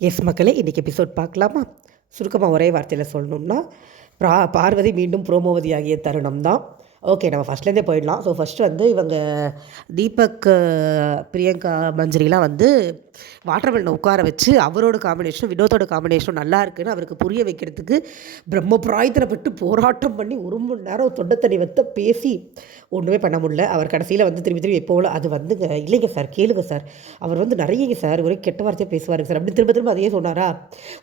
S மக்களே, இன்றைக்கி episode பார்க்கலாமா? சுருக்கமாக ஒரே வார்த்தையில் சொல்லணும்னா, பார்வதி மீண்டும் புரோமோவதி ஆகிய தருணம் தான். ஓகே, நம்ம ஃபஸ்ட்லேருந்தே போயிடலாம். ஸோ ஃபஸ்ட்டு வந்து இவங்க தீபக், பிரியங்கா, மஞ்சரிலாம் வந்து வாட்டர்மெலனை உட்கார வச்சு அவரோட காம்பினேஷனும் வினோத்தோட காம்பினேஷனும் நல்லா இருக்குன்னு அவருக்கு புரிய வைக்கிறதுக்கு பிரம்மபிராயத்தனப்பட்டு போராட்டம் பண்ணி 1 மணி நேரம் தொண்டை தண்ணி வைத்த பேசி ஒன்றுமே பண்ண முடியல. அவர் கடைசியில் வந்து திரும்பி எப்போல அது வந்துங்க, இல்லைங்க சார், கேளுங்க சார், அவர் வந்து நிறையங்க சார், ஒரே கெட்ட வார்த்தையாக பேசுவாருங்க சார், அப்படி திரும்ப அதையே சொன்னாரா.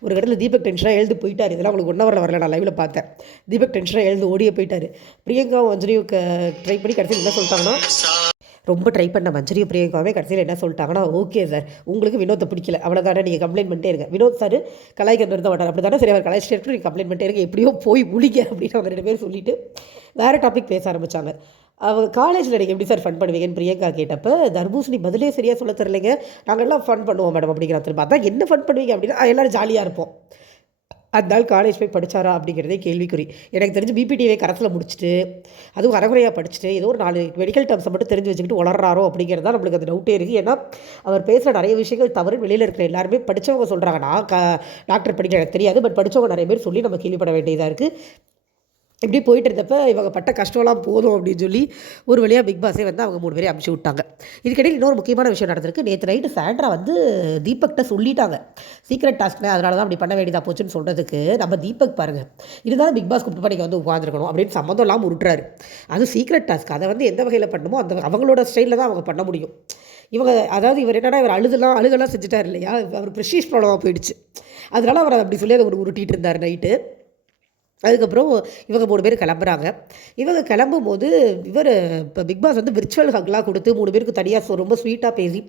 ஒரு இடத்துல தீபக் டென்ஷனாக எழுந்து போயிட்டார். இதெல்லாம் உங்களுக்கு 1 ஹவரில் வரல, நான் லைவில் பார்த்தேன். தீபக் டென்ஷனாக எழுந்து ஓடியே போயிட்டார். பிரியங்காவும் மஞ்சரியும் ட்ரை பண்ணி கடைசியில் என்ன சொல்லிட்டாங்கன்னா, ரொம்ப ட்ரை பண்ண மஞ்சரியும் பிரியங்காவே கடைசியில் என்ன சொல்லிட்டாங்கன்னா, ஓகே சார், உங்களுக்கு வினோத்தை பிடிக்கல, அவ்வளோதானே, நீங்கள் கம்ப்ளைண்ட் பண்ணிட்டே இருங்க. வினோத் சார் கலாய்க்கு தான் மாட்டார், அப்படி தானே, சரி அவர் கலாய்ச்சிட்டே இருக்கு, நீங்கள் கம்ப்ளைண்ட் பண்ணிட்டே இருங்க, எப்படியோ போய் முடிங்க அப்படின்னு அவங்க 2 பேரும் சொல்லிவிட்டு வேறு டாபிக் பேச ஆரம்பித்தாங்க. அவங்க காலேஜில் நீங்கள் எப்படி சார் ஃபன் பண்ணுவீங்கன்னு பிரியங்கா கேட்டப்போ, தர்பூசணி பதிலே சரியாக சொல்ல தரலைங்க, நாங்கள் எல்லாம் ஃபன் பண்ணுவோம் மேடம் அப்படிங்கிற திரும்ப. அதான் என்ன ஃபன் பண்ணுவீங்க அப்படின்னா, எல்லோரும் ஜாலியாக இருப்போம். அந்த நாள் காலேஜ் போய் படித்தாரா அப்படிங்கிறதே கேள்விக்குறி. எனக்கு தெரிஞ்சு பிபிடிஏ கரத்தில் முடிச்சுட்டு, அதுவும் அரைகுறையாக படிச்சுட்டு, ஏதோ ஒரு 4 மெடிக்கல் டேர்ம்ஸை மட்டும் தெரிஞ்சு வச்சுக்கிட்டு வளர்றாரோ அப்படிங்கிறது தான் நம்மளுக்கு அந்த டவுட்டே இருக்குது. ஏன்னா அவர் பேசுகிற நிறைய விஷயங்கள் தவறு வெளியில் இருக்கிற எல்லாருமே படித்தவங்க சொல்கிறாங்க. நான் டாக்டர் படிக்க எனக்கு தெரியாது, பட் படித்தவங்க நிறைய பேர் சொல்லி நம்ம கேள்விப்பட வேண்டியதாக இருக்குது. இப்படி போயிட்டு இருந்தப்போ இவங்க பட்ட கஷ்டம்லாம் போதும் அப்படின்னு சொல்லி ஒரு வழியாக பிக் பாஸே வந்து அவங்க 3 பேரையும் அனுப்பிச்சி விட்டாங்க. இதுக்கிடையில் இன்னொரு முக்கியமான விஷயம் நடந்திருக்கு. நேற்று நைட்டு சாண்ட்ரா வந்து தீபக்கிட்ட சொல்லிட்டாங்க, சீக்ரெட் டாஸ்க்னே அதனால தான் அப்படி பண்ண வேண்டியதாக போச்சுன்னு சொல்கிறதுக்கு. நம்ம தீபக் பாருங்கள், இருந்தாலும் பிக் பாஸ் கூப்பிட்டு நீங்கள் வந்து உட்காந்துருக்கணும் அப்படின்னு சம்மந்தம் இல்லாமல் உருட்டுறாரு. அது சீக்ரெட் டாஸ்க், அதை வந்து எந்த வகையில் பண்ணணுமோ அந்த அவங்களோட ஸ்டைலில் தான் அவங்க பண்ண முடியும். இவங்க அதாவது இவர் என்னடா, இவர் அழுகெல்லாம் செஞ்சுட்டார் இல்லையா, அவர் ப்ரெஷீஸ் ப்ராப்ளமாக போயிடுச்சு. அதனால அவர் அப்படி சொல்லி அதை உருட்டிகிட்டு இருந்தார் நைட்டு. அதுக்கப்புறம் இவங்க 3 பேர் கிளம்புறாங்க. இவங்க கிளம்பும்போது இவர் இப்போ பிக் பாஸ் வந்து விர்ச்சுவல் ஹக்லாம் கொடுத்து 3 பேருக்கு தனியாக ரொம்ப ஸ்வீட்டாக பேசி,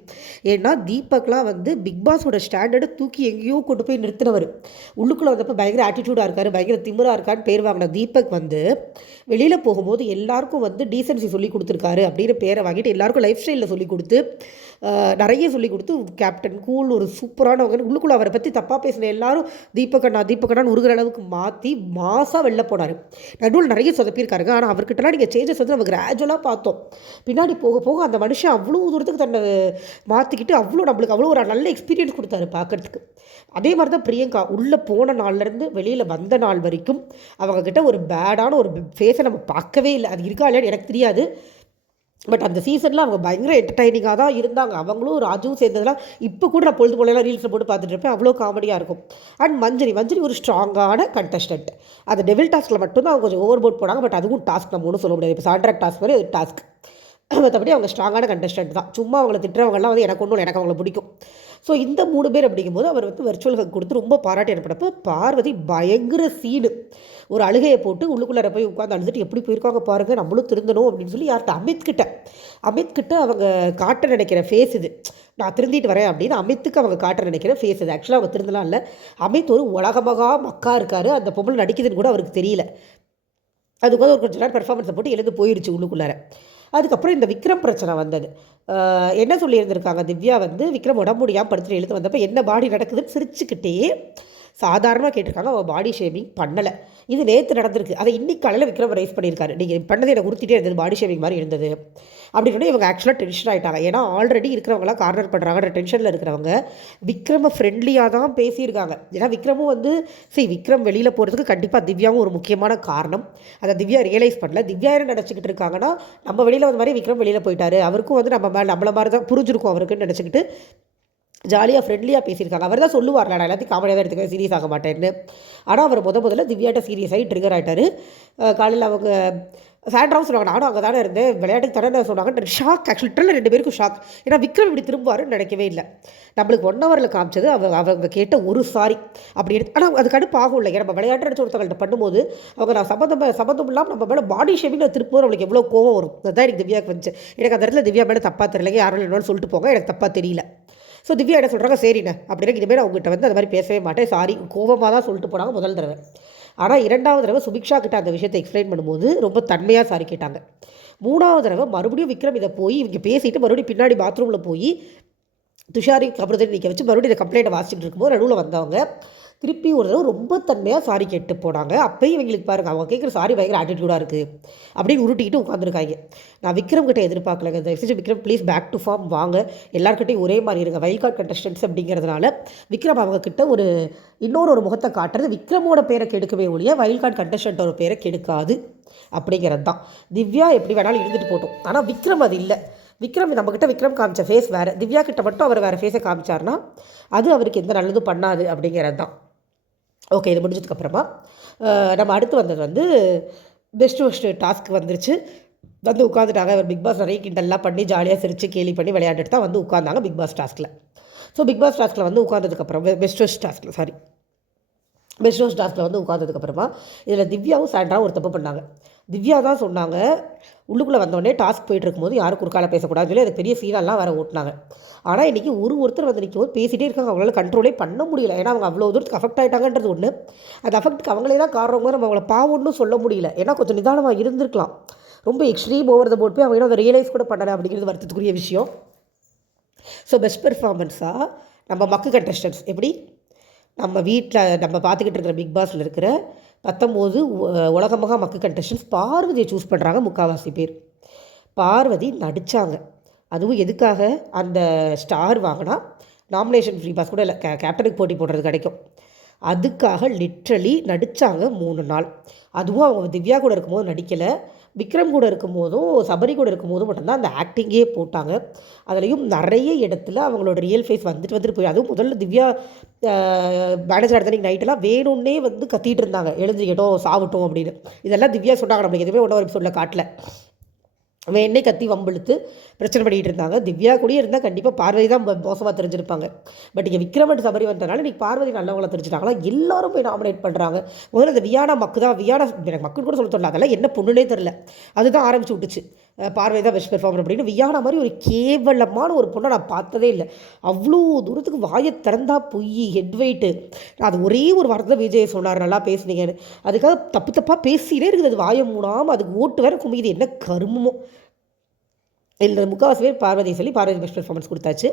ஏன்னா தீபக்லாம் வந்து பிக் பாஸோட ஸ்டாண்டர்டை தூக்கி எங்கேயோ கொண்டு போய் நிறுத்தினவர். உள்ளுக்குள்ளே வந்தப்போ பயங்கர ஆட்டிடியூடாக இருக்கார், பயங்கர திமிராக இருக்கான்னு பேர் வாங்கின தீபக் வந்து வெளியில் போகும்போது எல்லாருக்கும் வந்து டீசன்சி சொல்லி கொடுத்துருக்காரு அப்படின்னு பேரை வாங்கிட்டு எல்லாருக்கும் லைஃப் ஸ்டைலில் சொல்லி கொடுத்து நிறைய சொல்லி கொடுத்து கேப்டன் கூல் ஒரு சூப்பரானவங்க. உள்ளுக்குள்ளே அவரை பற்றி தப்பாக பேசின எல்லாரும் தீபக்கண்ணான்னு உருகிற அளவுக்கு மாற்றி மாசாக வெளில போனார். நடுவில் நிறைய சொதப்பியிருக்காருங்க. ஆனால் அவர்கிட்டலாம் நீங்கள் சேஞ்சஸ் வந்து நம்ம கிராஜுவலாக பார்த்தோம். பின்னாடி போக போக அந்த மனுஷன் அவ்வளோ தூரத்துக்கு தன்னை மாற்றிக்கிட்டு நம்மளுக்கு அவ்வளோ ஒரு நல்ல எக்ஸ்பீரியன்ஸ் கொடுத்தாரு பார்க்குறதுக்கு. அதே மாதிரி தான் பிரியங்கா உள்ளே போன நாள்லேருந்து வெளியில் வந்த நாள் வரைக்கும் அவங்கக்கிட்ட ஒரு பேடான ஒரு ஃபேஸை நம்ம பார்க்கவே இல்லை. அது இருக்கா இல்லையான்னு எனக்கு தெரியாது, பட் அந்த சீசனில் அவங்க பயங்கர என்டர்டைனிங்காக தான் இருந்தாங்க. அவங்களும் ராஜுவும் சேர்ந்ததெல்லாம் இப்போ கூட நான் பொழுது போலலாம் ரீல்ஸில் போட்டு பார்த்துட்டு இருப்பேன், அவ்வளோ காமெடியாக இருக்கும். அண்ட் மஞ்சரி ஒரு ஸ்ட்ராங்கான கண்டஸ்டன்ட். அந்த டெவில் டாஸ்கில் மட்டும்தான் அவங்க கொஞ்சம் ஓவர் போட் போனாங்க, பட் அதுவும் டாஸ்க் நம்ம ஒன்றும் சொல்ல முடியாது. இப்போ சாண்ட்ராக் டாஸ்க் மாதிரி அது டாஸ்க், மற்றபடி அவங்க ஸ்ட்ராங்கான கண்டஸ்டன்ட் தான். சும்மா அவங்கள திட்டுறவங்கலாம் வந்து எனக்கு ஒன்றும், எனக்கு அவங்கள பிடிக்கும். ஸோ இந்த 3 பேர் அப்படிங்கும்போது அவர் வந்து வெர்ச்சுவல் ஹக் கொடுத்து ரொம்ப பாராட்டி அனுப்பினப்போ பார்வதி பயங்கர சீனு ஒரு அழுகையை போட்டு உள்ளுக்குள்ளார போய் உட்காந்து அழுதுட்டு எப்படி போயிருக்காங்க பாருங்கள், நம்மளும் திருந்தணும் அப்படின்னு சொல்லி யார்கிட்ட அமித்கிட்ட அவங்க காட்ட நினைக்கிற ஃபேஸ் இது. நான் திருந்திட்டு வரேன் அப்படின்னு அமித்துக்கு அவங்க காட்ட நினைக்கிற ஃபேஸ் இது. ஆக்சுவலாக அவங்க திருந்தலாம் இல்லை. அமித் ஒரு உலகமாக மக்கா இருக்கார், அந்த பொம்பளை நடிக்குதுன்னு கூட அவருக்கு தெரியல. அதுக்கு ஒரு கொஞ்சம் நேரம் பெர்ஃபார்மன்ஸை போட்டு எழுந்து போயிடுச்சு உள்ளுக்குள்ளார. அதுக்கப்புறம் இந்த விக்ரம் பிரச்சனை வந்தது. என்ன சொல்லியிருந்திருக்காங்க, திவ்யா வந்து விக்ரம் உடம்பு முடியாமல் படுத்துட்டு எழுத்து வந்தப்போ என்ன பாடி நடக்குதுன்னு சிரிச்சுக்கிட்டே சாதாரணமாக கேட்டிருக்காங்க. அவள் பாடி ஷேவிங் பண்ணலை. இது நேற்று நடந்திருக்கு. அதை இன்னைக்கு காலையில் விக்ரம் ரைஸ் பண்ணியிருக்காரு. நீங்கள் பண்ணது எனக்கு உறுத்திட்டே இருந்தது, பாடி ஷேவிங் மாதிரி இருந்தது அப்படின்னு. இவங்க ஆக்சுவலாக டென்ஷன் ஆகிட்டாங்க. ஏன்னா ஆல்ரெடி இருக்கிறவங்களாம் கார்னர் பண்ணுறாங்க, டென்ஷனில் இருக்கிறவங்க விக்ரமை ஃப்ரெண்ட்லியாக தான் பேசியிருக்காங்க. ஏன்னா விக்ரமும் வந்து விக்ரம் வெளியில் போகிறதுக்கு கண்டிப்பாக திவ்யாவும் ஒரு முக்கியமான காரணம். அதை திவ்யா ரியலைஸ் பண்ணல. திவ்யா என்ன நினச்சிக்கிட்டு இருக்காங்கன்னா, நம்ம வெளியில் வந்த மாதிரி விக்ரம் வெளியில் போயிட்டாரு, அவருக்கும் வந்து நம்மள மாதிரி தான் புரிஞ்சிருக்கும் அவருக்குன்னு நினச்சிக்கிட்டு ஜாலியாக ஃப்ரெண்ட்லியாக பேசியிருக்காங்க. அவர் தான் சொல்லுவார், நான் எல்லாத்தையும் காமெடியாக தான் எடுத்துக்க, சீரியஸ் ஆக மாட்டேன்னு. ஆனால் அவர் முதல்ல திவ்யாட்ட சீரியஸ் ஆகி ட்ரிகர் ஆகிட்டார். காலையில் அவங்க சாண்ட்ராவும் சொன்னாங்க, நானும் அங்கே தானே இருந்தேன், விளையாட்டுக்கு தானே சொன்னாங்க. ஷாக், ஆக்சுவலி லிட்டரலாக 2 பேருக்கும் ஷாக். ஏன்னா விக்ரம் இப்படி திரும்புவாருன்னு நினைக்கவே இல்லை. நம்மளுக்கு 1 ஹவரில் காமிச்சது அவங்க கேட்ட ஒரு சாரி அப்படி எடுத்து. ஆனால் அது கடுப்பாகும் இல்லை, நம்ம விளையாட்டு நினச்ச ஒருத்தவங்கள்ட்ட பண்ணும்போது அவங்க நான் சம்மந்தம் இல்லாமல் நம்ம மேலே பாடி ஷேவிங் திருப்போது நம்மளுக்கு எவ்வளோ கோவம் வரும். அதுதான் எனக்கு திவ்யாவுக்கு வந்துச்சு. எனக்கு அந்த இடத்துல திவ்யா மேலே தப்பாக தெரியலைங்க, யாரும் என்னன்னு சொல்லிட்டு போங்க, எனக்கு தப்பாக தெரியல. ஸோ திவ்யா என்ன சொல்கிறாங்க, சரிண்ணே அப்படின்னா இனிமேல் அவங்ககிட்ட வந்து அது மாதிரி பேசவே மாட்டேன், சாரி, கோபமாக தான் சொல்லிட்டு போனாங்க முதல் தடவை. ஆனால் 2வது தடவை சுபிக்ஷா கிட்ட அந்த விஷயத்தை எக்ஸ்பிளைன் பண்ணும்போது ரொம்ப தன்மையாக சாரி கேட்டாங்க. 3வது தடவை மறுபடியும் விக்ரம் இதை போய் இவங்க பேசிட்டு மறுபடியும் பின்னாடி பாத்ரூமில் போய் துஷாரி கபருதன் நிற்க வச்சு மறுபடியும் இந்த கம்ப்ளைண்ட்டை வாசிச்சுட்டு இருக்கும்போது நடுவில் வந்தவங்க திருப்பி ஒரு தடவை ரொம்ப தன்மையாக சாரி கேட்டு போனாங்க. அப்பயும் இவங்களுக்கு பாருங்கள், அவங்க கேட்குற சாரி பயங்கர ஆட்டிடியூடாக இருக்குது அப்படின்னு உருட்டிக்கிட்டு உட்காந்துருக்காங்க. நான் விக்ரம் கிட்ட எதிர்பார்க்கலங்க. தயவுசெய்து Vikram please back to form வாங்க, எல்லாருக்கிட்டையும் ஒரே மாதிரி இருங்க. வைல்ட் கார்டு கண்டஸ்டன்ஸ் அப்படிங்கிறதுனால விக்ரம் அவங்கக்கிட்ட இன்னொரு முகத்தை காட்டுறது விக்ரமோட பேரை கெடுக்கவே ஒழிய வைல்ட் கார்டு கண்டஸ்டன்ட்டோட பேரை கெடுக்காது அப்படிங்கிறது தான். திவ்யா எப்படி வேணாலும் இருந்துட்டு போட்டோம், ஆனால் விக்ரம் அது இல்லை. நம்மக்கிட்ட விக்ரம் காமிச்ச ஃபேஸ் வேறு, திவ்யா கிட்ட மட்டும் அவர் வேறு ஃபேஸை காமிச்சார்னா அது அவருக்கு எந்த நல்லதும் பண்ணாது அப்படிங்கிறது தான். ஓகே, இது முடிஞ்சதுக்கப்புறமா நம்ம அடுத்து வந்தது பெஸ்ட் டாஸ்க் வந்துருச்சு. உட்காந்துட்டாங்க. அவர் பிக் பாஸ் நிறைய கிண்டல்லாம் பண்ணி ஜாலியாக சிரித்து கேலி பண்ணி விளையாண்டுட்டு தான் உட்காந்தாங்க பிக் பாஸ் டாஸ்கில். ஸோ பிக் பாஸ் டாஸ்கில் உட்காந்ததுக்கப்புறம் பெஸ்ட் ஹவுஸ் டாஸ்கில் உட்காந்ததுக்கப்புறமா இதில் திவ்யாவும் சாண்ட்ராவும் ஒரு தப்பு பண்ணாங்க. திவ்யா தான் சொன்னாங்க, உள்ளுக்குள்ளே வந்தோடனே டாஸ்க் போயிட்டு இருக்கும்போது யாரும் குறுக்கால பேசக்கூடாதுன்னு சொல்லி அதுக்கு பெரிய சீனெல்லாம் வேறு ஓட்டினாங்க. ஆனால் இன்றைக்கி ஒருத்தர் நிற்கும் போது பேசிகிட்டே இருக்காங்க, அவங்களால கண்ட்ரோலே பண்ண முடியல. ஏன்னா அவங்க அவ்வளோ தூரத்துக்கு அஃபெக்ட் ஆகிட்டாங்கன்றது ஒன்று. அந்த அஃபெக்ட்டுக்கு அவங்களே தான் காரணம், நம்ம அவங்கள பாவம்னு சொல்ல முடியல. ஏன்னா கொஞ்சம் நிதானமாக இருந்திருக்கலாம். ரொம்ப எக்ஸ்ட்ரீம் ஓவர் த போர்ட் போய் அவங்க அதை ரியலைஸ் கூட பண்ணலை அப்படிங்கிறது வருத்தத்துக்குரிய விஷயம். ஸோ பெஸ்ட் பெர்ஃபார்மன்ஸாக நம்ம மக்கு கண்டஸ்டன்ஸ் எப்படி நம்ம வீட்டில் நம்ம பார்த்துக்கிட்டு இருக்கிற பிக் பாஸில் இருக்கிற 19 உலகமாக மக்கு கண்டஸ்டன்ஸ் பார்வதியை சூஸ் பண்ணுறாங்க. முக்கால்வாசி பேர் பார்வதி நடித்தாங்க. அதுவும் எதுக்காக? அந்த ஸ்டார் வாங்கினா நாமினேஷன் ஃப்ரீ பாஸ் கூட இல்லை, கேப்டனுக்கு போட்டி போடுறது கிடைக்கும். அதுக்காக லிட்ரலி நடித்தாங்க 3 நாள். அதுவும் அவங்க திவ்யா கூட இருக்கும்போது நடிக்கலை, விக்ரம் கூட இருக்கும்போதும் சபரி கூட இருக்கும்போதும் மட்டும்தான் அந்த ஆக்டிங்கே போட்டாங்க. அதுலேயும் நிறைய இடத்துல அவங்களோட ரியல் ஃபேஸ் வந்துட்டு போய், அதுவும் முதல்ல திவ்யா மேனேஜர் அடுத்த நைட்டெல்லாம் வேணும்னே கத்திட்டு இருந்தாங்க, எழுந்துக்கிட்டோம் சாப்பிட்டோம் அப்படின்னு. இதெல்லாம் திவ்யா சொன்னாங்க, நம்மளுக்கு எதுவுமே ஒன்றும் ஒரு சொல்ல காட்டல. வேணே கத்தி வம்பிழுத்து பிரச்சனை பண்ணிகிட்டு இருந்தாங்க. திவ்யா கூடயே இருந்தால் கண்டிப்பாக பார்வதி தான் மோசமாக தெரிஞ்சிருப்பாங்க. பட் இங்கே விக்ரம் அண்ட் சபரி வந்தனால இன்றைக்கி பார்வதி நல்லவங்கள தெரிஞ்சுட்டாங்களா, எல்லோரும் போய் நாமினேட் பண்ணுறாங்க. முதல்ல அந்த வியானா மக்கு தான், வியானா எனக்கு மக்கள் கூட சொல்ல தெரியல, அதெல்லாம் என்ன பொண்ணுனே தெரில, அதுதான் ஆரம்பிச்சு விட்டுச்சு. பார்வதி தான் பெஸ்ட் பெர்ஃபார்மர் அப்படின்னு. வியானா மாதிரி ஒரு கேவலமான ஒரு பொண்ணை நான் பார்த்ததே இல்லை. அவ்வளோ தூரத்துக்கு வாயை திறந்தா பொய், ஹெட் வெயிட்டு. அது ஒரே ஒரு வார்த்தை விஜய் சொன்னார், நல்லா பேசுனீங்கன்னு. அதுக்காக தப்பாக பேசிகிட்டே இருக்குது, அது வாயை மூடாமல் அதுக்கு ஓட்டு வேறு குமிக்குது, என்ன கருமமோ. இல்லை முக்கால்வாசி பேர் பார்வதியை சொல்லி பார்வதி பெஸ்ட் பெர்ஃபார்மன்ஸ் கொடுத்தாச்சு.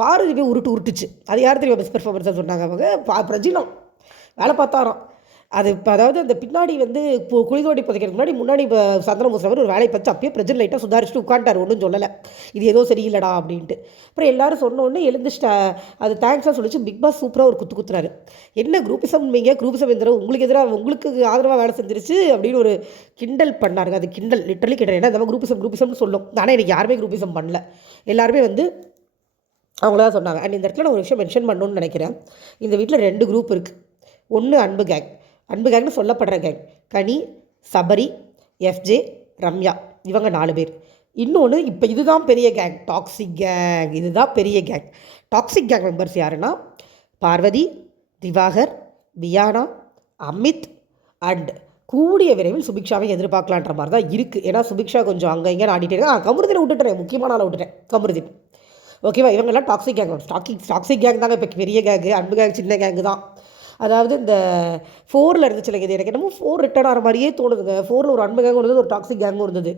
பார்வதி போய் உருட்டுச்சு. அது யார் தெரியும் பெஸ்ட் பெர்ஃபார்மன்ஸாக சொன்னாங்க? அவங்க பிரஜினம் வேலை பார்த்தாராம். அது இப்போ அதாவது அந்த பின்னாடி குழி தோண்டி புதைக்கிறதுக்கு முன்னாடி இப்போ சந்திரன் முஸ்லவர் ஒரு வேலையை பார்த்து அப்பயே பிரஜன் லைட்டாக சுதாரிச்சுட்டு உட்காண்டார், ஒன்றும் சொல்லலை இது ஏதோ சரியில்லடா அப்படின்ட்டு. அப்புறம் எல்லோரும் சொன்னோன்னே எழுந்துச்சிட்டா, அது தேங்க்ஸாக சொல்லிச்சு. பிக் பாஸ் சூப்பராக ஒரு குத்துறாரு. என்ன குரூப்பிசம் நீங்கள், குரூப்பிசம் எந்திரம் உங்களுக்கு எதிராக உங்களுக்கு ஆதரவாக வேலை செஞ்சிருச்சு அப்படின்னு ஒரு கிண்டல் பண்ணாருங்க. அது கிண்டல், லிட்டரலி கிண்டல். ஏன்னா நம்ம குரூப்பிசம்னு சொல்லும், ஆனால் எனக்கு யாருமே குரூப்பிசம் பண்ணல, எல்லாருமே அவங்களதான் சொன்னாங்க. அண்ட் இந்த இடத்துல நான் ஒரு விஷயம் மென்ஷன் பண்ணணும்னு நினைக்கிறேன். இந்த வீட்டில் 2 குரூப் இருக்குது. ஒன்று அன்பு கேங்னு சொல்லப்படுற கேங், கனி, சபரி, எஃப்ஜே, ரம்யா, இவங்க 4 பேர். இன்னொன்று இப்போ இதுதான் பெரிய கேங், டாக்ஸிக் கேங். இதுதான் பெரிய கேங். டாக்ஸிக் கேங் மெம்பர்ஸ் யாருன்னா பார்வதி, திவாகர், வியானா, அமித் அண்ட் கூடிய விரைவில் சுபிக்ஷாவை எதிர்பார்க்கலான்ற மாதிரி தான் இருக்குது. ஏன்னா சுபிக்ஷா கொஞ்சம் அங்கே இங்கே ஆடிட்டே இருக்கேன். கமருதீனை விட்டுட்டேன், முக்கியமான ஆளை விட்டுட்டேன், கமருதீன். ஓகேவா? இவங்கெல்லாம் டாக்ஸிக் கேங். டாக்ஸிக் கேங் தாங்க இப்போ பெரிய கேங்கு. அன்பு கேங் சின்ன கேங்கு தான். அதாவது இந்த 4ல் இருந்துச்சுல்லைங்க, இது எனக்கு என்னமோ 4 ரிட்டர்ன் ஆகிற மாதிரியே தோணுதுங்க. 4ல் ஒரு அன்பு கேங்கும் இருந்தது, ஒரு டாக்ஸிக் கேங்கும் இருந்தது.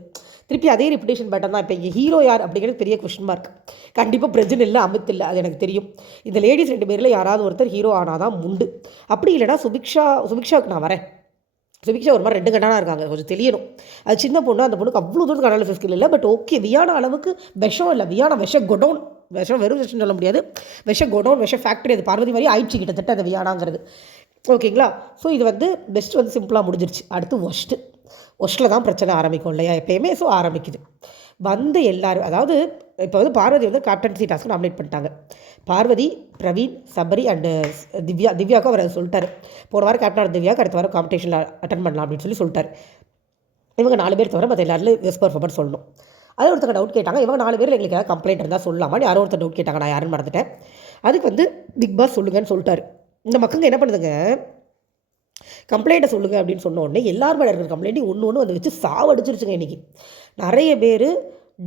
திருப்பி அதே ரிப்பிட்டேஷன் பேட்டர்ன் தான். இப்போ இங்கே ஹீரோ யார் அப்படிங்கிறது பெரிய கொஸ்டின் மார்க். கண்டிப்பாக பிரஜன் இல்லை, அமித் இல்லை, அது எனக்கு தெரியும். இந்த லேடிஸ் 2 பேரில் யாராவது ஒருத்தர் ஹீரோ ஆனால் தான் உண்டு. அப்படி இல்லைனா சுபிக்ஷாவுக்கு நான் வரேன். சுபிக்ஷா ஒரு மாதிரி 2 கண்ணாக இருக்காங்க, கொஞ்சம் தெரியணும். அது சின்ன பொண்ணு, அந்த பொண்ணுக்கு அவ்வளோ தூரத்துக்கு அனாலிசிஸ் ஸ்கில் இல்லை. பட் ஓகே, வியானா அளவுக்கு விஷம் இல்லை. வியானா கொடவுன், விஷம் வெறும் விஷம் சொல்ல முடியாது, கொடவுன், ஃபேக்ட்ரி. அது பார்வதி மாதிரி ஆயிடுச்சு கிட்டத்தட்ட அந்த வியானாங்கிறது. ஓகேங்களா? ஸோ இது பெஸ்ட் சிம்பிளாக முடிஞ்சிருச்சு. அடுத்து ஒஸ்ட்டில் தான் பிரச்சனை ஆரம்பிக்கும் இல்லையா எப்போயுமே. ஸோ ஆரம்பிக்குது எல்லோரும். அதாவது இப்போ பார்வதி கேப்டன்சி டாஸ்க்கு நாமினேட் பண்ணிட்டாங்க. பார்வதி, பிரவீன், சபரி அண்டு திவ்யாவுக்கும் அவர் சொல்லிட்டார், போன வாரம் கேப்டன் திவ்யாவுக்கு அடுத்த வாரம் காம்படிஷனில் அட்டன் பண்ணலாம் அப்படின்னு சொல்லிட்டார். இவங்க 4 பேர் தவிர மற்ற எல்லாரும் பெஸ்ட் பெர்ஃபார்மன்ஸ் சொல்லணும். அதில் ஒருத்தங்க டவுட் கேட்டாங்க, இவங்க 4 பேர் எங்களுக்கு ஏதாவது கம்ப்ளைண்ட் இருந்தால் சொல்லலாமான்னு யாரோ ஒருத்தர் டவுட் கேட்டாங்க. நான் யாருன்னு மறந்துட்டேன். அதுக்கு பிக் பாஸ் சொல்லுங்கன்னு சொல்லிட்டாரு. இந்த மக்களுங்க என்ன பண்ணுதுங்க, கம்ப்ளைண்ட்டை சொல்லுங்கள் அப்படின்னு சொன்ன உடனே எல்லார் மேலே இருக்கிற கம்ப்ளைண்ட்டையும் ஒன்று வச்சு சாவடிச்சிருச்சுங்க. இன்றைக்கி நிறைய பேர்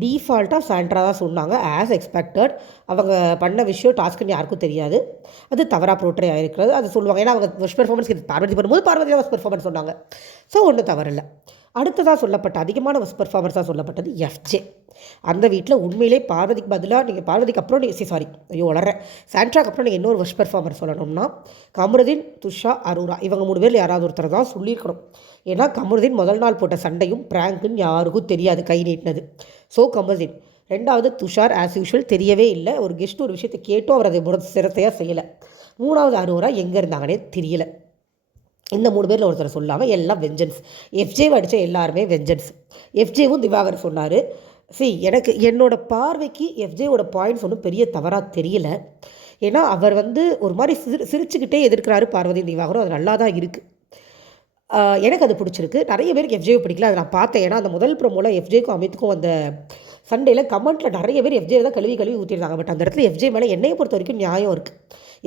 டீஃபால்ட்டாக சாண்ட்ரா தான் சொன்னாங்க. ஆஸ் எக்ஸ்பெக்டட் அவங்க பண்ண விஷயம் டாஸ்க்குன்னு யாருக்கும் தெரியாது, அது தவறாக ப்ரோட்ரே ஆகிருக்கிறது. அது சொல்லுவாங்க. ஏன்னா அவங்க ஃபஸ்ட் பெர்ஃபார்மன்ஸ் பார்வதி பண்ணும்போது பார்வதி ஃபஸ்ட் பெர்ஃபார்மன்ஸ் சொன்னாங்க. ஸோ ஒன்றும் தவறில்லை. அடுத்ததாக சொல்லப்பட்ட அதிகமான ஒர்ஸ்ட் பெர்ஃபார்மர்ஸாக சொல்லப்பட்டது எஃப்ஜே. அந்த வீட்டில் உண்மையிலே பார்வதிக்கு பதிலாக நீங்கள் பார்வதிக்கு அப்புறம் நீங்கள் சாரி ஐயோ வளர்றேன் சாண்ட்ராக்கு அப்புறம் நீங்கள் இன்னொரு ஒர்ஸ்ட் பெர்ஃபார்மர் சொல்லணும்னா கமருதீன், துஷா, அரோரா இவங்க 3 பேரில் யாராவது ஒருத்தர் தான் சொல்லியிருக்கணும். ஏன்னா கமருதீன் முதல் நாள் போட்ட சண்டையும் ப்ராங்க்குன்னு யாருக்கும் தெரியாது, கை நீட்டினது. ஸோ கமருதீன். 2வது துஷார் ஆஸ் யூஷுவல் தெரியவே இல்லை, ஒரு கெஸ்ட் ஒரு விஷயத்தை கேட்டோ அவர் அதை சிரத்தையாக செய்யலை. 3வது அரோரா எங்கே இருந்தாங்கன்னே தெரியல. இந்த 3 பேரில் ஒருத்தர் சொல்லாமல் எல்லாம் வெஞ்சன்ஸ். எஃப்ஜேவை அடித்த எல்லாருமே வெஞ்சன்ஸ். எஃப்ஜேவும் திவாகர் சொன்னார். எனக்கு என்னோட பார்வைக்கு எஃப்ஜேவோட பாயிண்ட்ஸ் ஒன்றும் பெரிய தவறாக தெரியல. ஏன்னா அவர் ஒரு மாதிரி சிரிச்சுக்கிட்டே எதிர்க்கிறாரு பார்வதி திவாகரும், அது நல்லா தான் இருக்குது. எனக்கு அது பிடிச்சிருக்கு. நிறைய பேருக்கு எஃப்ஜேவை பிடிக்கல, அதை நான் பார்த்தேன். ஏன்னா அந்த முதல் ப்ரோமோவில் எஃப்ஜேக்கும் அமித்துக்கும் அந்த சண்டையில் கமெண்ட்டில் நிறைய பேர் எஃப்ஜே தான் கழுவி ஊற்றிருந்தாங்க. பட் அந்த இடத்துல எஃப்ஜே மேலே என்னையை பொறுத்த வரைக்கும் நியாயம் இருக்குது.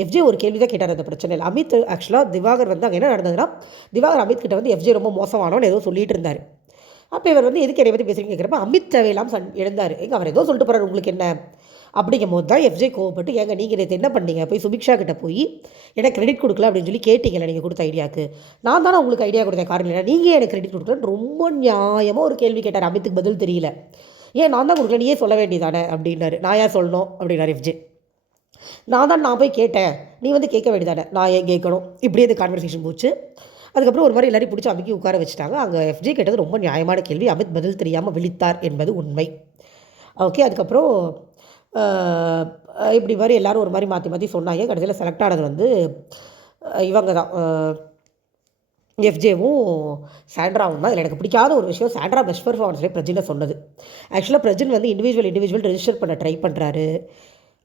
எஃப்ஜே ஒரு கேள்வி தான் கேட்டார், அந்த பிரச்சனை இல்லை. அமித் ஆக்சுவலாக திவாகர் அங்கே என்ன நடந்ததுன்னா, திவாகர் அமித் கிட்ட எஃப்ஜே ரொம்ப மோசமானோன்னு ஏதோ சொல்லிட்டு இருந்தார். அப்போ இவர் எதுக்கு என்னை பற்றி பேசுகிறீங்க கேட்குறப்ப அமித் தேவையில்லாமல் எழுந்தார். அவர் ஏதோ சொல்லிட்டு போகிறார், உங்களுக்கு என்ன அப்படிங்கும் போது தான் எஃப்ஜே கோவப்பட்டு, ஏங்க நீங்கள் இதை என்ன பண்ணீங்க, போய் சுபிக்ஷா கிட்ட போய் எனக்கு கிரெடிட் கொடுக்கல அப்படின்னு சொல்லி கேட்டிங்கல்ல நீங்கள் கொடுத்த ஐடியாவுக்கு, நான் தானே உங்களுக்கு ஐடியா கொடுத்தேன் காரணம் இல்லை, நீங்கள் எனக்கு கிரெடிட் கொடுக்கலன்னு ரொம்ப நியாயமாக ஒரு கேள்வி கேட்டார். அமித்துக்கு பதில் தெரியல. ஏன் நான் தான் கொடுக்கல, நீயே சொல்ல வேண்டியதானே அப்படின்னாரு. நான் ஏன் சொல்லணும் அப்படின்னாரு எஃப்ஜே. நான் போய் கேட்டேன், நீ கேட்க வேண்டியதானே, நான் ஏன் கேட்கணும், இப்படியே இந்த கான்வர்சேஷன் போச்சு. அதுக்கப்புறம் ஒரு மாதிரி எல்லாரையும் பிடிச்சி அமிக்கி உட்கார வச்சுட்டாங்க. அங்கே எஃப்ஜே கேட்டது ரொம்ப நியாயமான கேள்வி, அமித் பதில் தெரியாமல் விழித்தார் என்பது உண்மை. ஓகே. அதுக்கப்புறம் இப்படி மாதிரி எல்லோரும் ஒரு மாதிரி மாற்றி சொன்னாங்க. கடைசியில் செலக்ட் ஆனது இவங்க தான், எஃப்ஜேவும் சாண்ட்ராவும் தான். இதில் எனக்கு பிடிக்காத ஒரு விஷயம், சாண்ட்ரா பெஸ்ட் பெர்ஃபார்மன்ஸ்லேயே பிரஜினை சொன்னது. ஆக்சுவலாக பிரஜின் இண்டிவிஜுவல் ரெஜிஸ்டர் பண்ண ட்ரை பண்ணுறாரு,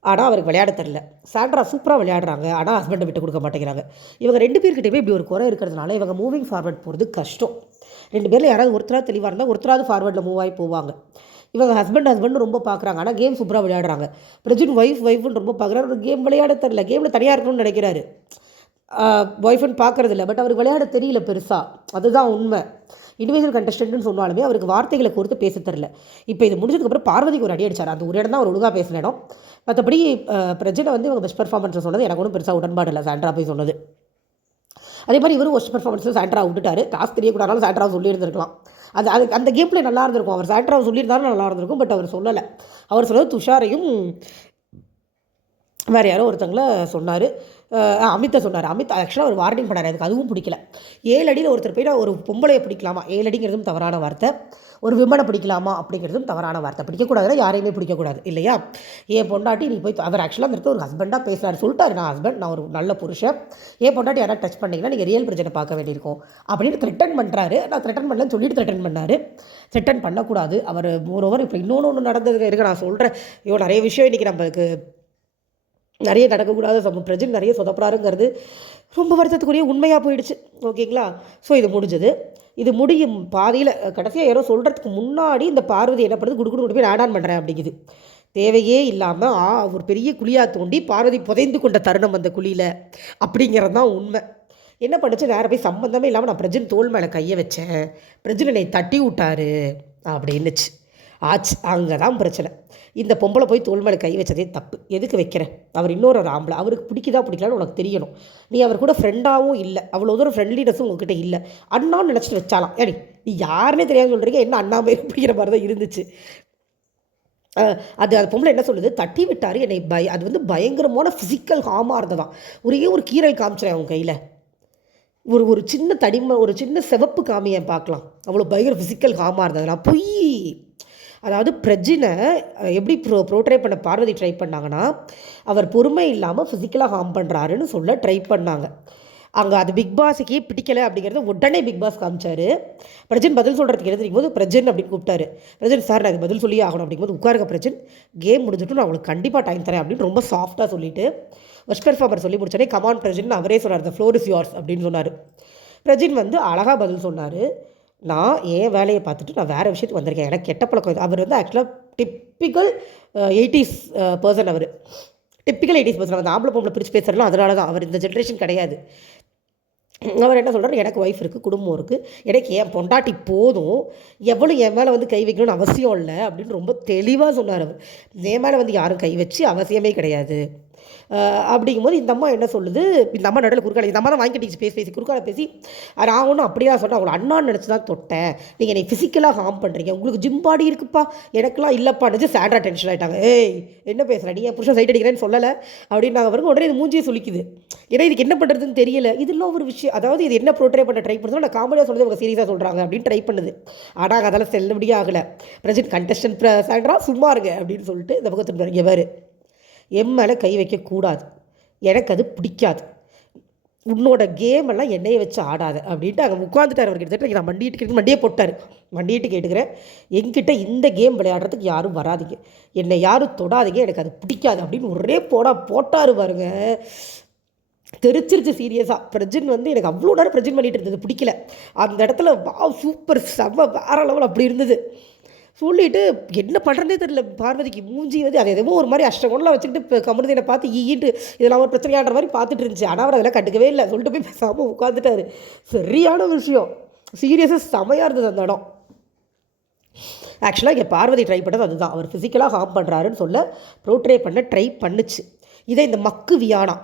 ஆனால் அவருக்கு விளையாட தெரில. சாண்ட்ரா சூப்பராக விளையாடுறாங்க, ஆனால் ஹஸ்பண்டை விட்டு கொடுக்க மாட்டேங்கிறாங்க. இவங்க 2 பேர்கிட்டயுமே இப்படி ஒரு குறை இருக்கிறதுனால இவங்க மூவிங் ஃபார்வர்ட் போகிறது கஷ்டம். 2 பேரில் யாராவது ஒருத்தராக தெளிவாக இருந்தால் ஒருத்தராவது ஃபார்வர்டில் மூவ் ஆகி போவாங்க. இவங்க ஹஸ்பண்ட் ரொம்ப பார்க்குறாங்க, ஆனால் கேம் சூப்பராக விளையாடுறாங்க. பிரஜின் ஒய்ஃப்னு ரொம்ப பார்க்குறாரு, ஒரு கேம் விளையாட தெரில, கேமில் தனியாக இருக்கணும்னு நினைக்கிறாரு. ஒய்ஃப்னு பார்க்குறதில்ல, பட் அவருக்கு விளையாட தெரியல பெருசாக, அதுதான் உண்மை. இண்டிவிஜுவல் கண்டஸ்டன்ட்னு சொன்னாலுமே அவருக்கு வார்த்தைகளை கொடுத்து பேச தெரில. இப்போ இது முடிஞ்சதுக்கப்புறம் பார்வதிக்கு ஒரு அடி அடிச்சார். அந்த ஒரு இடம் தான் அவர் ஒழுங்காக பேசின இடம். மற்றபடி பிரஜனை இவங்க பெஸ்ட் பெர்ஃபார்மன்ஸ் சொன்னது எனக்கு ஒன்றும் பெருசாக உடன்பாடு இல்லை, சாண்ட்ரா போய் சொன்னது. அதே மாதிரி இவரும் ஒஸ்ட் பெர்ஃபார்மன்ஸில் சாண்ட்ரா விட்டுட்டார். டாஸ்க் தெரியக்கூடாதுனாலும் சாண்ட்ராவை சொல்லியிருந்திருக்கலாம். அந்த கேம் பிளே நல்லா இருந்திருக்கும். அவர் சாண்ட்ராவை சொல்லியிருந்தாலும் நல்லா இருந்திருக்கும், பட் அவர் சொல்லலை. அவர் சொன்னது துஷாரையும் வேறு யாரோ ஒருத்தங்களை சொன்னார், அமித்தை சொன்னார். அமித் ஆக்சுவலாக ஒரு வார்னிங் பண்ணார், எனக்கு அதுவும் பிடிக்கல. 7 அடியில் ஒருத்தர் போய் ஒரு பொம்பளையை பிடிக்கலாமா, 7 அடிங்கிறதும் தவறான வார்த்தை. ஒரு விமனை பிடிக்கலாமா அப்படிங்கிறதும் தவறான வார்த்தை. பிடிக்கக்கூடாதுன்னா யாரையுமே பிடிக்கக்கூடாது இல்லையா. ஏன் பொண்டாட்டி நீ போய், அவர் ஆக்சுவலாக அந்த ஒரு ஹஸ்பண்டாக பேசுகிறார், சொல்லிட்டாரு, நான் ஹஸ்பண்ட், நான் ஒரு நல்ல புருஷன், ஏன் பொண்டாட்டி யாராவது டச் பண்ணிங்கன்னா நீங்கள் ரியல் பிரச்சனை பார்க்க வேண்டியிருக்கும் அப்படின்னு த்ரெட்டன் பண்ணுறாரு. நான் த்ரெட்டன் பண்ணலன்னு சொல்லிட்டு த்ரெட்டன் பண்ணார். த்ரெட்டன் பண்ணக்கூடாது. அவர் மோரோவர் இப்போ இன்னொன்று நடந்தது இருக்குது, நான் சொல்கிறேன். நிறைய விஷயம் இன்றைக்கி நம்மளுக்கு நிறைய நடக்கக்கூடாது, பிரஜன் நிறைய சொதப்படாருங்கிறது ரொம்ப வருத்தத்துக்குரிய உண்மையாக போயிடுச்சு. ஓகேங்களா. ஸோ இது முடிஞ்சது. இது முடியும் பாதியில் கடைசியாக யாரோ சொல்கிறதுக்கு முன்னாடி இந்த பார்வதி என்ன பண்ணுறது, குடுக்குடு போய் ஆட் ஆன் பண்ணுறேன் அப்படிங்குது. தேவையே இல்லாமல் ஒரு பெரிய குழியாக தோண்டி பார்வதி புதைந்து கொண்ட தருணம் அந்த குழியில் அப்படிங்கிறது தான் உண்மை. என்ன பண்ணுச்சு, நேராக போய் சம்மந்தமே இல்லாமல் நான் பிரஜன் தோல் மேலே கையை வச்சேன், பிரஜன் என்னை தட்டி விட்டாரு அப்படின்னுச்சு. ஆச்சு, அங்கே தான் பிரச்சனை. இந்த பொம்பளை போய் தோல் மேலே கை வச்சதே தப்பு. எதுக்கு வைக்கிறேன், அவர் இன்னொரு ஆம்பளை, அவருக்கு பிடிக்கலான்னு உனக்கு தெரியணும். நீ அவர் கூட ஃப்ரெண்டாகவும் இல்லை, அவ்வளோ தூரம் ஃப்ரெண்ட்லினஸும் உங்ககிட்ட இல்லை, அண்ணான்னு நினச்சிட்டு வச்சாலாம். ஏடி நீ யாருன்னே தெரியாமல் சொல்கிறீங்க, என்ன அண்ணா மாதிரி பிடிக்கிற மாதிரி தான் இருந்துச்சு. அது பொம்பளை என்ன சொல்லுது, தட்டி விட்டார் என்னை, அது பயங்கரமான ஃபிசிக்கல் ஹார்மாக இருந்ததான். ஒரு கீரல் காமிச்சிடேன் அவங்க கையில், ஒரு சின்ன தடிமை, ஒரு சின்ன சிவப்பு காமியை பார்க்கலாம், அவ்வளோ பயங்கர ஃபிசிக்கல் ஹார்மாக இருந்தது. நான் பொய், அதாவது பிரஜினை எப்படி ப்ரோட்ரை பண்ண பார்வதி ட்ரை பண்ணாங்கன்னா, அவர் பொறுமை இல்லாமல் ஃபிசிக்கலாக ஹார்ம் பண்ணுறாருன்னு சொல்ல ட்ரை பண்ணாங்க. அங்கே அது பிக் பாஸுக்கே பிடிக்கலை அப்படிங்கிறது உடனே பிக் பாஸ் காமிச்சார். பிரஜன் பதில் சொல்கிறதுக்கு எழுதிருக்கும் போது பிரஜன் அப்படின்னு கூப்பிட்டாரு. பிரஜன் சார் நான் பதில் சொல்லி ஆகணும் அப்படிங்கும்போது, உட்காருங்க பிரஜன், கேம் முடிஞ்சிட்டு நான் உங்களுக்கு கண்டிப்பாக டைம் தரேன் அப்படின்னு ரொம்ப சாஃப்டாக சொல்லிவிட்டு ஃபர்ஸ்ட் பெர்ஃபார்மர் சொல்லி முடிச்சோடனே கமான் பிரஜன் அவரே சொன்னார், த ஃப்ளோர் இஸ் யோர்ஸ் அப்படின்னு சொன்னார். பிரஜின் அழகாக பதில் சொன்னார், நான் என் வேலையை பார்த்துட்டு நான் வேறு விஷயத்துக்கு வந்திருக்கேன், எனக்கு கெட்ட பழக்கம். அவர் ஆக்சுவலாக டிப்பிக்கல் 80s பர்சன். அவர் டிப்பிக்கல் 80s பர்சன். அந்த ஆம்பளை பொம்பளை பிரித்து பேசுகிறலாம், அதனால தான் அவர் இந்த ஜென்ரேஷன் கிடையாது. அவர் என்ன சொல்கிறார், எனக்கு ஒய்ஃப் இருக்குது, குடும்பம் இருக்குது, எனக்கு என் பொண்டாட்டி போதும், எவ்வளோ என் மேலே கை வைக்கணும்னு அவசியம் இல்லை அப்படின்னு ரொம்ப தெளிவாக சொன்னார். அவர் என் மேலே யாரும் கை வச்சு அவசியமே கிடையாது, அப்படிங்கும்போது இந்த அம்மா என்ன சொல்லுது, இந்த அம்மா நடுவில் குறுக்கால இந்த அம்மா தான் வாங்கிட்டு பேசி குறுக்கால பேசி நான் ஒன்றும் அப்படியா சொன்னேன், அவங்களை அண்ணான்னு நினச்சி தான் தொட்டேன், நீங்கள் என்னை ஃபிசிக்கலாக ஹார்ம் பண்ணுறீங்க, உங்களுக்கு ஜிம் பாடி இருக்குப்பா, எனக்குலாம் இல்லைப்பான்னு சாண்ட்ரா டென்ஷன் ஆகிட்டாங்க. ஏய் என்ன பேசுகிறேன், நீ என் புருஷன் சைட் அடிக்கிறேன்னு சொல்லலை அப்படின்னு நாங்கள் பாருங்க. உடனே இது மூஞ்சியை சொல்லிக்குது. ஏன்னா இதுக்கு என்ன பண்ணுறதுன்னு தெரியல. இதெல்லாம் ஒரு விஷயம், அதாவது இது என்ன ப்ரோட்ரே பண்ண ட்ரை பண்ணுறதோ நான் காமெடியாக சொல்கிறது அவங்க சீரியஸாக சொல்கிறாங்க அப்படின்னு ட்ரை பண்ணுது. ஆனால் அதெல்லாம் செல்லுபடியே ஆகலை. பிரசன்ட் கண்டஸ்டன்ட் சாண்ட்ரா சும்மா இருங்க அப்படின்னு சொல்லிட்டு இந்த பக்கத்து இங்கே வேறு என் மேலே கை வைக்கக்கூடாது, எனக்கு அது பிடிக்காது, உன்னோட கேம் எல்லாம் என்னையை வச்சு ஆடாது அப்படின்ட்டு அங்கே உட்காந்துட்டார். அவர் கிட்டத்தட்ட நான் மண்டியே போட்டார். மண்டிட்டு கேட்டுக்கிறேன், என்கிட்ட இந்த கேம் விளையாடுறதுக்கு யாரும் வராதிங்க, என்னை யாரும் தொடாதீங்க, எனக்கு அது பிடிக்காது அப்படின்னு ஒரே போட்டார் பாருங்க. தெரிச்சிருச்சு சீரியஸாக. பிரஜன் வந்து எனக்கு அவ்வளோ நேரம் பிரஜன் பண்ணிகிட்டு இருந்தது பிடிக்கல. அந்த இடத்துல சூப்பர் செம்ம வேறு லெவல் அப்படி இருந்தது. சொல்லிவிட்டு என்ன பண்ணுறதே தெரியல பார்வதிக்கு. மூஞ்சி வந்து அது எதுவும் ஒரு மாதிரி அஷ்டகோணலாம் வச்சுக்கிட்டு இப்போ கமருதீனை பார்த்து ஈட்டு இதெல்லாம் ஒரு பிரச்சனையாடுற மாதிரி பார்த்துட்டு இருந்துச்சு. ஆனால் அவர் அதெல்லாம் கண்டுக்கவே இல்லை. சொல்லிட்டு போய் பேசாமல் உட்காந்துட்டார். சரியான விஷயம், சீரியஸாக செமையாக இருந்தது அந்த இடம். ஆக்சுவலாக இங்கே பார்வதி ட்ரை பண்ணது அதுதான், அவர் ஃபிசிக்கலாக ஹார்ம் பண்ணுறாருன்னு சொல்ல ப்ரோட்ரே பண்ண ட்ரை பண்ணுச்சு. இதை இந்த மக்கு வியானா,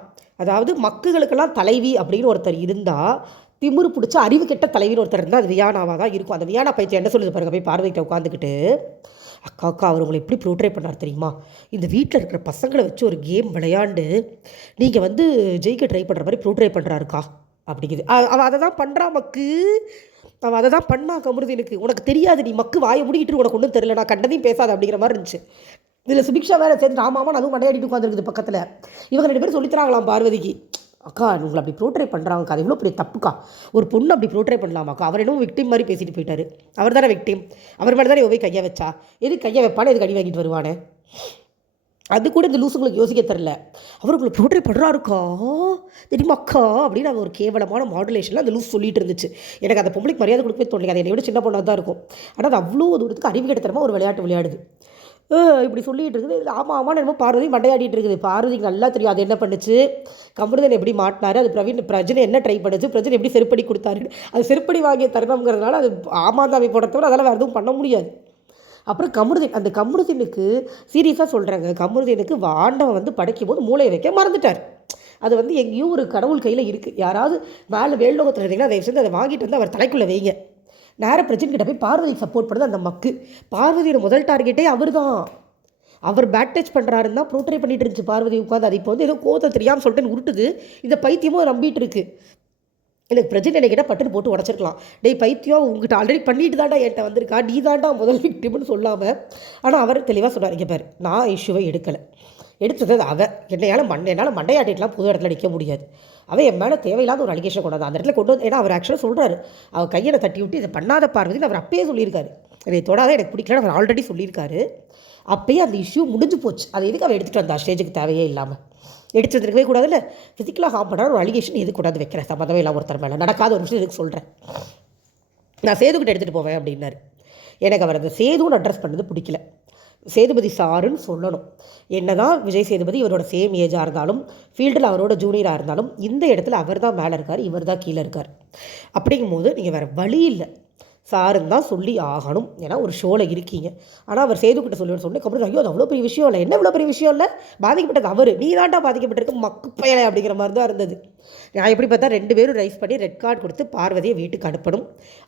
அதாவது மக்குகளுக்கெல்லாம் தலைவி அப்படின்னு ஒருத்தர் இருந்தால், திமுரு பிடிச்ச அறிவு கெட்ட தலைவின்னு ஒருத்தர் இருந்தால் அது வியானாவாக தான் இருக்கும். அந்த வியானா பைத்தியம் என்ன சொல்லுது பாருங்க, போய் பார்வைக்கிட்ட உட்காந்துக்கிட்டு, அக்கா அவர் உங்களை எப்படி ப்ரோட்ரே பண்ணார் தெரியுமா, இந்த வீட்டில் இருக்கிற பசங்களை வச்சு ஒரு கேம் விளையாண்டு நீங்கள் வந்து ஜெயிக்க ட்ரை பண்ணுற மாதிரி ப்ரோட்ரே பண்ணுறாருக்கா அப்படிங்குது. அவள் அதை தான் பண்ணுறா மக்கு, அவள் அதை தான் பண்ணா கமருதீனுக்கு. உனக்கு தெரியாது, நீ மக்கு வாயை முடிக்கிட்டு உனக்கு ஒன்றும் தெரியல, நான் கண்டதையும் பேசாத அப்படிங்கிற மாதிரி இருந்துச்சு. இதில் சுபிக்ஷா வேறு சேர்ந்து ராமாவான் அதுவும் மண்டையாடிட்டு உட்காந்துருக்குது பக்கத்தில். இவங்க 2 பேரும் சொல்லித்தராங்களாம் பார்வதிக்கு, அக்கா உங்களை அப்படி ப்ரோட்ரே பண்ணுறாங்கக்கா, அது எவ்வளோ பெரிய தப்புக்கா, ஒரு பொண்ணு அப்படி ப்ரோட்ரே பண்ணலாமாக்கா, அவர் என்னமோ விக்டிம் மாதிரி பேசிட்டு போயிட்டார், அவர் தானே விக்டிம், அவர் மேலே தானே போய் கையை வச்சா, எது கையை வைப்பானே எதுக்கு அடி வாங்கிட்டு வருவானே, அது கூட இந்த லூஸுங்களுக்கு யோசிக்க தெரில, அவர் உங்களை ப்ரோட்ரே பண்ணுறாருக்கா தெரியுமாக்கா அப்படின்னு அவங்க ஒரு கேவலமான மாடுலேஷனில் அந்த லூஸ் சொல்லிட்டு இருந்துச்சு. எனக்கு அந்த பொம்பளைக்கு மரியாதை கொடுக்கவே தோணலை, அது என்னை விட சின்ன பொண்ணாக தான் இருக்கும். ஆனால் அது அவ்வளோ தூரத்துக்கு அறிவு கெட்டத்தனமாக ஒரு விளையாட்டு விளையாடுது. இப்படி சொல்லிகிட்டு இருக்குது. ஆமாம் என்னமோ பார்வதி மண்டையாடிட்டு இருக்குது. பார்வதிக்கு நல்லா தெரியும் அது என்ன பண்ணுச்சு, கமருதன் எப்படி மாட்டினார், அது பிரஜனை என்ன ட்ரை பண்ணுச்சு, பிரஜனை எப்படி செருப்படி கொடுத்தாரு, அது செருப்படி வாங்கிய தருணம்ங்கிறதுனால அது ஆமாந்தாவை போட தவிர அதெல்லாம் வேறு எதுவும் பண்ண முடியாது. அப்புறம் அந்த கமருதீனுக்கு சீரியஸாக சொல்கிறாங்க, கமருதீனுக்கு ஆண்டவன் வந்து படைக்கும் போது மூளையை வைக்க மறந்துட்டார். அது வந்து எங்கேயும் ஒரு கடவுள் கையில் இருக்குது. யாராவது மேலே வேல்லோகத்தில் இருந்தீங்கன்னா அதை சேர்ந்து அதை வாங்கிட்டு வந்து அவர் தலைக்குள்ளே வைங்க. நேராக பிரஜன் கிட்ட போய் பார்வதிக்கு சப்போர்ட் பண்ணுறது அந்த மக்கு. பார்வதியோட முதல் டார்கெட்டே அவர் தான். அவர் பேக் டச் பண்ணுறாருன்னு தான் ப்ரோட்ரே பண்ணிட்டு இருந்துச்சு பார்வதி உட்காந்து. அது இப்போ வந்து ஏதோ கோவத்தை தெரியாமல் சொல்லிட்டு உருட்டுது. இந்த பைத்தியமும் நம்பிட்டு இருக்கு. எனக்கு பிரச்சனை என்ன கேட்டால் பட்டுன்னு போட்டு உடச்சிருக்கலாம். டேய் பைத்தியம், உங்ககிட்ட ஆல்ரெடி பண்ணிட்டு தாண்டா என்கிட்ட வந்திருக்கா, நீ தாண்டா முதல் விக்டிம்னு சொல்லாமல். ஆனால் அவர் தெளிவாக சொன்னார், இங்கே பாரு நான் இஷ்யூவை எடுக்கலை, எடுத்தது அது என்னால் மண்டையாட்டிட்டுலாம் புது இடத்துல நிற்க முடியாது. அவன் என் மேலே தேவையில்லாத ஒரு அலிகேஷன் கொண்டாது அந்த இடத்துல கொண்டு வந்து. ஏன்னா அவர் ஆக்சுவலாக சொல்கிறாரு, அவர் கையில் தட்டி விட்டு இதை பண்ணாத பார்வதின்னு அவர் அப்பயே சொல்லியிருக்காரு. என்னை தொடாத எனக்கு பிடிக்கல அவர் ஆல்ரெடி சொல்லியிருக்காரு. அப்பயே அந்த இஷ்யூ முடிஞ்சு போச்சு. அது எதுக்கு அவள் எடுத்துகிட்டு வந்தா ஸ்டேஜுக்கு தேவையே இல்லாமல் எடுத்து வந்துருக்கவே கூடாது. இல்லை ஃபிசிக்கலாக ஹார்ம் பண்ணுற ஒரு அலிகேஷன் எது கூடாது வைக்கிறேன், சம்மந்தமே இல்லாமல் ஒருத்தர் மேலே நடக்காத ஒரு விஷயம் எதுக்கு சொல்கிறேன், நான் சேதுக்கிட்ட எடுத்துகிட்டு போவேன் அப்படின்னாரு. எனக்கு அவர் அந்த சேதுன்னு அட்ரஸ் பண்ணது பிடிக்கல. சேதுபதி சாருன்னு சொல்லணும். என்ன தான் விஜய் சேதுபதி இவரோட சேம் ஏஜாக இருந்தாலும், ஃபீல்டில் அவரோட ஜூனியராக இருந்தாலும், இந்த இடத்துல அவர் தான் மேலே இருக்கார், இவர் தான் கீழே இருக்கார். அப்படிங்கும்போது நீங்கள் வேறு வழி இல்லை, சாருன்னு தான் சொல்லி ஆகணும். ஏன்னா ஒரு ஷோவில் இருக்கீங்க. ஆனால் அவர் சேதுக்கிட்ட சொன்னேன் கம்பெனி, ஐயோ அது அவ்வளோ பெரிய விஷயம் இல்லை, என்ன இவ்வளோ பெரிய விஷயம் இல்லை, பாதிக்கப்பட்டது அவர், நீ தாண்டா பாதிக்கப்பட்டிருக்க மக்கு பயலை அப்படிங்கிற மாதிரி தான் இருந்தது. நான் எப்படி பார்த்தா 2 பேரும் ரைஸ் பண்ணி ரெட் கார்டு கொடுத்து பார்வதியை வீட்டுக்கு அனுப்பணும்,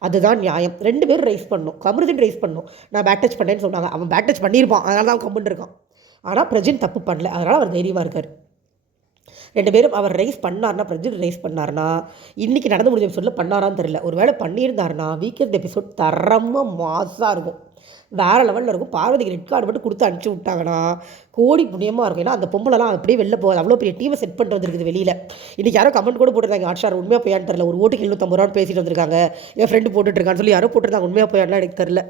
அதுதான் நியாயம். 2 பேரும் ரைஸ் பண்ணணும். கமருதீன் ரைஸ் பண்ணணும், நான் பேக் டச் பண்ணேன்னு சொன்னாங்க, அவன் பேக் டச் பண்ணியிருப்பான், அதனால தான் அவன் கம்பெனி இருக்கான். ஆனால் பிரஜன் தப்பு பண்ணல, அதனால் அவர் தைரியமாக இருக்கார். 2 பேரும் அவர் ரைஸ் பண்ணார்னா, பிரஜன் ரைஸ் பண்ணார்னா, இன்றைக்கி நடந்து முடிஞ்ச எபிசோடில் பண்ணாரான்னு தெரியல, ஒரு வேளை பண்ணியிருந்தாருன்னா வீக்கெண்ட் எபிசோட் தரமாக மாசாக இருக்கும், வேறு லெவலில் இருக்கும். பார்வதிக்கு ரெட் கார்டு மட்டும் கொடுத்து அனுப்பிச்சி விட்டாங்கன்னா கோடி புண்ணியமாக இருக்கும். ஏன்னா அந்த பொம்பளைலாம் அப்படியே வெளில போகாது, அவ்வளோ பெரிய டீமை செட் பண்ணிட்டு வந்துருக்குது வெளியில். இன்றைக்கி யாரோ கமெண்ட் கூட போட்டிருந்தாங்க, ஹாட்ஸ்டார் உண்மையாக போயான்னு தெரில, ஒரு ஓட்டுக்கு 750 ரூபான்னு பேசிட்டு வந்திருக்காங்க, என் ஃப்ரெண்டு போட்டுட்ருக்கான்னு சொல்லி யாரோ போட்டிருந்தாங்க, உண்மையாக போயான்லாம் எனக்கு தெரில.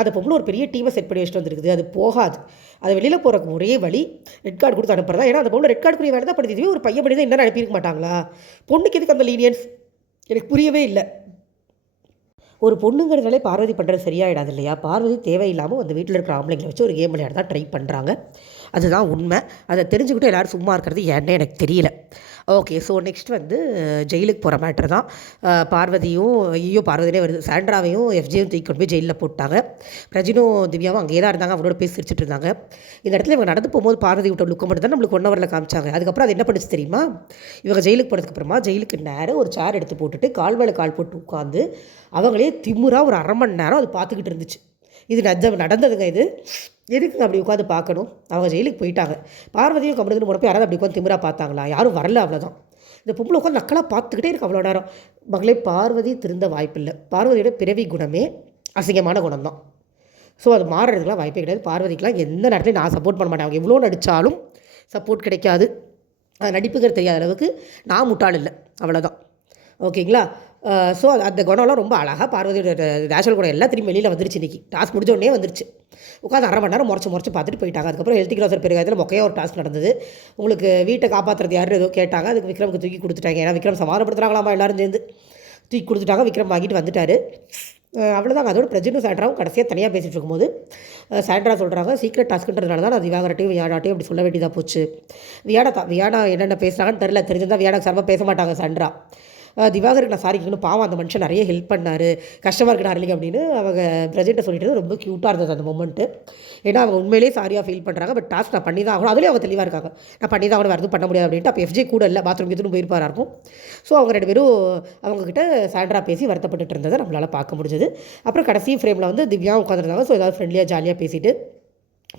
அந்த பொம்பளை ஒரு பெரிய டீமை செட் பண்ணி வச்சுட்டு வந்துருக்குது, அது போகாது. அது வெளியில் போகிறக்கு ஒரே வழி ரெட் கார்டு கொடுத்து அனுப்புறதா. ஏன்னா அந்த பொண்ணு ரெட் கார்டு வேலை தான் படித்தது, ஒரு பையன் பண்ணி தான் இன்னும் அனுப்பியிருக்க மாட்டாங்களா? பொண்ணுக்கு எதுக்கு அந்த லீனியன்ஸ் எனக்கு புரியவே இல்லை. ஒரு பொண்ணுங்கிறதுனாலே பார்வதி பண்ணுறது சரியாயிடாது இல்லையா? பார்வதி தேவையில்லாமல் அந்த வீட்டில் இருக்கிற ஆம்பளைங்களை வச்சு ஒரு கேம் விளையாட தான் ட்ரை பண்ணுறாங்க. அதுதான் உண்மை. அதை தெரிஞ்சுக்கிட்டு எல்லோரும் சும்மா இருக்கிறது ஏன்னே எனக்கு தெரியல. ஓகே. ஸோ நெக்ஸ்ட் வந்து ஜெயிலுக்கு போகிற மேட்ரு தான். பார்வதியும் பார்வதியே வருது, சாண்ட்ராவையும் எஃப்ஜேயும் தூக்கி கொண்டு போய் ஜெயிலில் போட்டாங்க. பிரஜினும் திவ்யாவும் அங்கேயே தான் இருந்தாங்க, அவரோட பேசி சிரிச்சிட்டு இருந்தாங்க. இந்த இடத்துல இவங்க நடந்து போகும்போது பார்வதி விட்ட லுக்கம் மட்டும் தான் நம்மளுக்கு 1 ஹவரில் காமிச்சாங்க. அதுக்கப்புறம் அது என்ன பண்ணுச்சு தெரியுமா, இவங்க ஜெயிலுக்கு போனதுக்கப்புறமா ஜெயிலுக்கு நேரம் ஒரு சேர் எடுத்து போட்டுட்டு கால் மேலே கால் போட்டு உட்காந்து அவங்களே திமுறாக ஒரு 1/2 மணி நேரம் அது பார்த்துக்கிட்டு இருந்துச்சு. இது நடந்ததுங்க. இது எதுக்குங்க அப்படி உட்காந்து பார்க்கணும்? அவங்க ஜெயிலுக்கு போயிட்டாங்க. பார்வதியும் கம்முன்னு போனப்போ யாராவது அப்படி உட்காந்து திமிரா பார்த்தாங்களா? யாரும் வரல, அவ்வளோதான். இந்த பொம்பளை உட்காந்து நக்கலாக பார்த்துக்கிட்டே இருக்கு அவ்வளோ நேரம். மகளே, பார்வதி திருந்த வாய்ப்பில்லை. பார்வதியோட பிறவி குணமே அசிங்கமான குணம் தான். ஸோ அது மாறுறதுக்குலாம் வாய்ப்பே கிடையாது. பார்வதிக்கெலாம் எந்த நேரத்துலையும் நான் சப்போர்ட் பண்ண மாட்டேன். அவங்க எவ்வளோ நடித்தாலும் சப்போர்ட் கிடைக்காது. அது நடிப்புகள் தெரியாத அளவுக்கு நான் முட்டாள் இல்லை, அவ்வளோதான். ஓகேங்களா? ஸோ அந்த குணம்லாம் ரொம்ப அழகாக பார்வதியோட நேச்சுரல் குணம் எல்லாம் திரும்பி வெளியில் வந்துருச்சு. இன்றைக்கி டாஸ்க் முடிஞ்ச உடனே வந்துருச்சு. உட்காந்து 1/2 மணி நேரம் முறைச்சி பார்த்துட்டு போயிட்டாங்க. அதுக்கப்புறம் ஹெல்த் கிராசர் பெருகாயத்தில் மொக்கையாக ஒரு டாஸ்க் நடந்தது. உங்களுக்கு வீட்டை காப்பாற்றுறது யாரும் ஏதோ கேட்டாங்க, அதுக்கு விக்ரமுக்கு தூக்கி கொடுத்துட்டாங்க. ஏன்னா விக்ரம் சமாதானப்படுத்துகிறாங்களாமா எல்லோரும் சேர்ந்து தூக்கி கொடுத்துட்டாங்க. விக்ரம் வாங்கிட்டு வந்துட்டார். அவ்வளோதாங்க. அதோட பிரஜனும் சாண்ட்ராவும் கடைசியாக தனியாக பேசிகிட்டு இருக்கும்போது சாண்ட்ரா சொல்கிறாங்க, சீக்ரெட் டாஸ்க்குன்றதுனால தான் நான் திவாகர்ட்டையும் வியாடாட்டையும் அப்படி சொல்ல வேண்டியதாக போச்சு. வியாடா என்னென்ன பேசுகிறாங்கன்னு தெரிஞ்சிருந்தால் வியாடாக்கு சார்பாக பேச மாட்டாங்க சாண்ட்ரா. திவாகருக்கு நான் சாரி கேட்கணும், பாவம் அந்த மனுஷன் நிறைய ஹெல்ப் பண்ணார், கஷ்டமாக இருக்கு டார்லிங் அப்படின்னு அவங்க பிரஜெண்ட்டை சொல்லிட்டு ரொம்ப க்யூட்டாக இருந்தது அந்த மொமெண்ட்டு. ஏன்னா அவங்க உண்மையிலேயே சாரியாக ஃபீல் பண்ணுறாங்க. பட் டாஸ்க் நான் பண்ணி தான் ஆகணும், அதுலேயும் அவங்க தெளிவாக இருக்காங்க. நான் பண்ணி தான் ஆகணும், வரது பண்ண முடியாது அப்படின்ட்டு. அப்போ எஃப்ஜே கூட இல்லை, பாத்ரூம் எதுவும் போயிருப்பாரா இருக்கும். ஸோ அவங்க 2 பேரும் அவங்கக்கிட்ட சாண்ட்ரா பேசி வருத்தப்பட்டு இருந்ததை நம்மளால் பார்க்க முடிஞ்சது. அப்புறம் கடைசி ஃப்ரேமில் வந்து திவ்யா உட்காந்துருந்தாங்க. ஸோ ஏதாவது ஃப்ரெண்ட்லியாக ஜாலியாக பேசிட்டு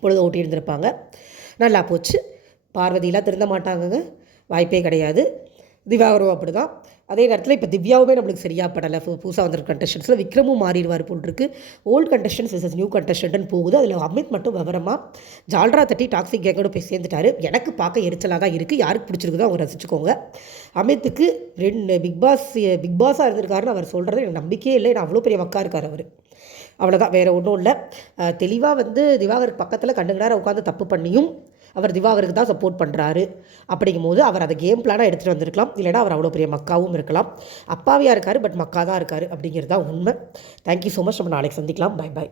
பொழுது ஓட்டி இருந்திருப்பாங்க. நல்லா போச்சு. பார்வதியெலாம் திருந்த மாட்டாங்கங்க, வாய்ப்பே கிடையாது. திவாகரும் அப்படி தான். அதே நேரத்தில் இப்போ திவ்யாவுமே நம்மளுக்கு சரியாக படலை. புதுசாக வந்திருக்க கண்டஸ்டன்ஸில் விக்ரமும் மாறிடுவார் போல் இருக்குது. ஓல்டு கண்டஸ்டன்ஸ் விசஸ் நியூ கண்டஸ்டன்ட்னு போகுது. அதில் அமித் மட்டும் விவரமாக ஜால்ரா தட்டி டாக்ஸிக் கேங்கோட போய் சேர்ந்துட்டார். எனக்கு பார்க்க எரிச்சலாக தான் இருக்குது. யாருக்கு பிடிச்சிருக்குதோ அவங்க ரசிச்சுக்கோங்க. அமித்துக்கு 2 பிக் பாஸாக இருந்திருக்காருன்னு அவர் சொல்கிறது எனக்கு நம்பிக்கையே இல்லை. நான் அவ்வளோ பெரிய மக்கா இருக்கார் அவர். அவ்வளோதான், வேறு ஒன்றும் இல்லை. தெளிவாக வந்து திவாகருக்கு பக்கத்தில் கண்டு நேரம் உட்காந்து தப்பு பண்ணியும் அவர் திவாகருக்கு தான் சப்போர்ட் பண்ணுறாரு. அப்படிங்கும்போது அவர் அதை கேம் பிளானாக எடுத்துகிட்டு வந்திருக்கலாம். இல்லைனா அவர் அவ்வளோ பெரிய மக்காவும் இருக்கலாம். அப்பாவியாக இருக்கார், பட் மக்கா தான் இருக்கார் அப்படிங்கிறது தான் உண்மை. Thank you so much. நம்ம நாளைக்கு சந்திக்கலாம். Bye bye.